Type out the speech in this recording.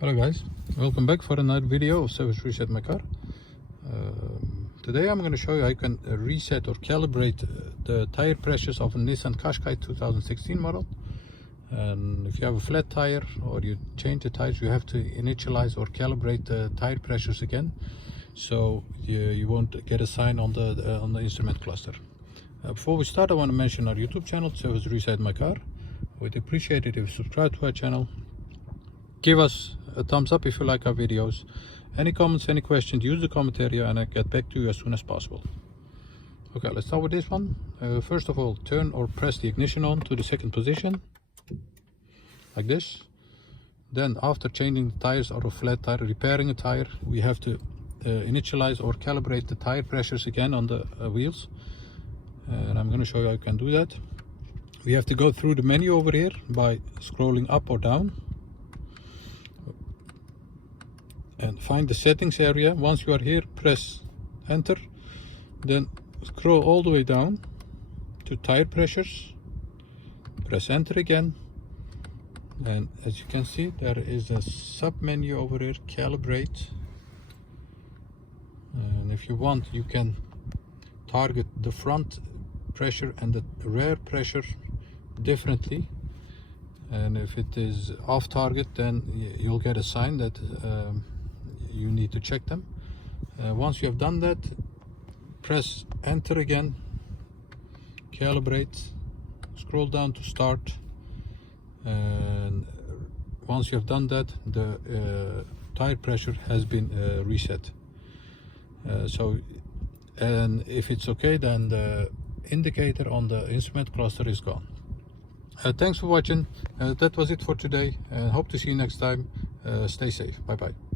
Hello guys, welcome back for another video of service reset my car. Today I'm going to show you how you can reset or calibrate the tire pressures of a Nissan Qashqai 2016 model. And if you have a flat tire or you change the tires, you have to initialize or calibrate the tire pressures again, so you won't get a sign on the instrument cluster. Before we start, I want to mention our YouTube channel, Service Reset My Car. We'd appreciate it if you subscribe to our channel. Give us a thumbs up if you like our videos. Any comments, any questions, use the comment area and I'll get back to you as soon as possible. Okay, let's start with this one. First of all, turn or press the ignition on to the second position, like this. Then after changing the tires or a flat tire, repairing a tire, we have to initialize or calibrate the tire pressures again on the wheels. And I'm going to show you how you can do that. We have to go through the menu over here by scrolling up or down. And find the settings area. Once you are here, press enter, then scroll all the way down to tire pressures, press enter again, and as you can see there is a sub menu over here, calibrate. And if you want, you can target the front pressure and the rear pressure differently, and if it is off target, then you'll get a sign that you need to check them. Once you have done that, press enter again, calibrate, scroll down to start, and once you have done that, the tire pressure has been reset. And if it's okay, then the indicator on the instrument cluster is gone. Thanks for watching. That was it for today, and hope to see you next time. Stay safe. Bye bye.